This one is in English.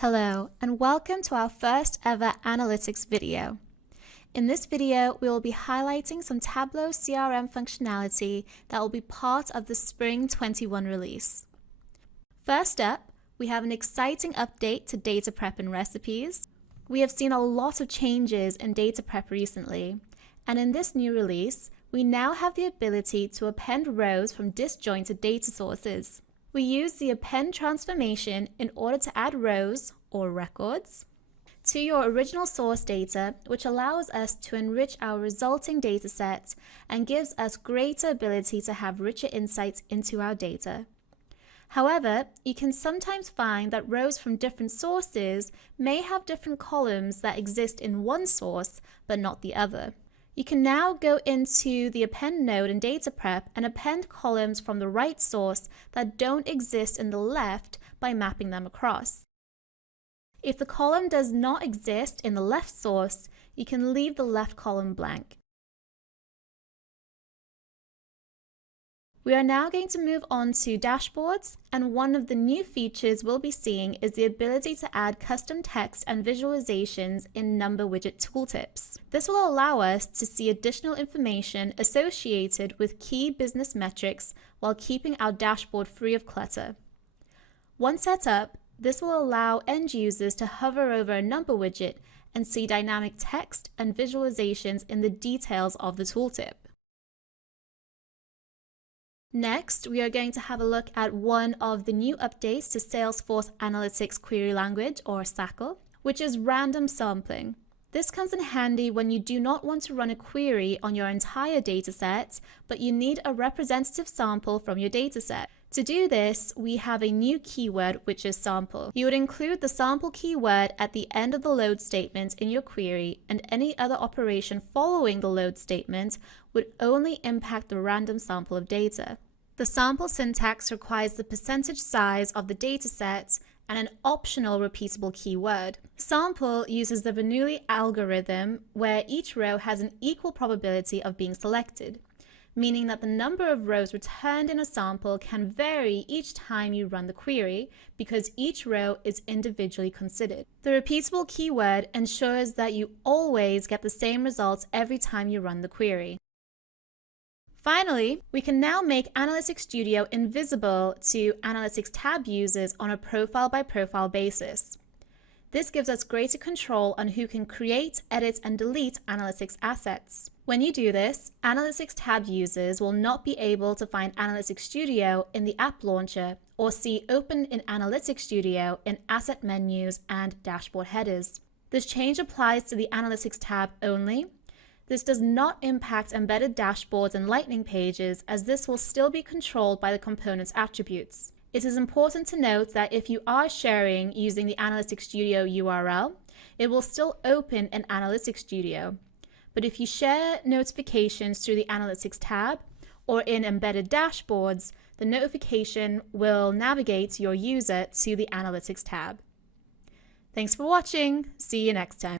Hello, and welcome to our first ever analytics video. In this video, we will be highlighting some Tableau CRM functionality that will be part of the Spring 21 release. First up, we have an exciting update to data prep and recipes. We have seen a lot of changes in data prep recently, and in this new release, we now have the ability to append rows from disjointed data sources. We use the append transformation in order to add rows, or records, to your original source data, which allows us to enrich our resulting data set and gives us greater ability to have richer insights into our data. However, you can sometimes find that rows from different sources may have different columns that exist in one source, but not the other. You can now go into the append node in data prep and append columns from the right source that don't exist in the left by mapping them across. If the column does not exist in the left source, you can leave the left column blank. We are now going to move on to dashboards, and one of the new features we'll be seeing is the ability to add custom text and visualizations in number widget tooltips. This will allow us to see additional information associated with key business metrics while keeping our dashboard free of clutter. Once set up, this will allow end users to hover over a number widget and see dynamic text and visualizations in the details of the tooltip. Next, we are going to have a look at one of the new updates to Salesforce Analytics Query Language, or SAQL, which is random sampling. This comes in handy when you do not want to run a query on your entire dataset, but you need a representative sample from your dataset. To do this, we have a new keyword, which is sample. You would include the sample keyword at the end of the load statement in your query, and any other operation following the load statement would only impact the random sample of data. The sample syntax requires the percentage size of the dataset and an optional repeatable keyword. Sample uses the Bernoulli algorithm, where each row has an equal probability of being selected, meaning that the number of rows returned in a sample can vary each time you run the query because each row is individually considered. The repeatable keyword ensures that you always get the same results every time you run the query. Finally, we can now make Analytics Studio invisible to Analytics tab users on a profile-by-profile basis. This gives us greater control on who can create, edit, and delete analytics assets. When you do this, Analytics tab users will not be able to find Analytics Studio in the app launcher or see Open in Analytics Studio in asset menus and dashboard headers. This change applies to the Analytics tab only. This does not impact embedded dashboards and Lightning pages, as this will still be controlled by the component's attributes. It is important to note that if you are sharing using the Analytics Studio URL, it will still open in Analytics Studio. But if you share notifications through the Analytics tab or in embedded dashboards, the notification will navigate your user to the Analytics tab. Thanks for watching. See you next time.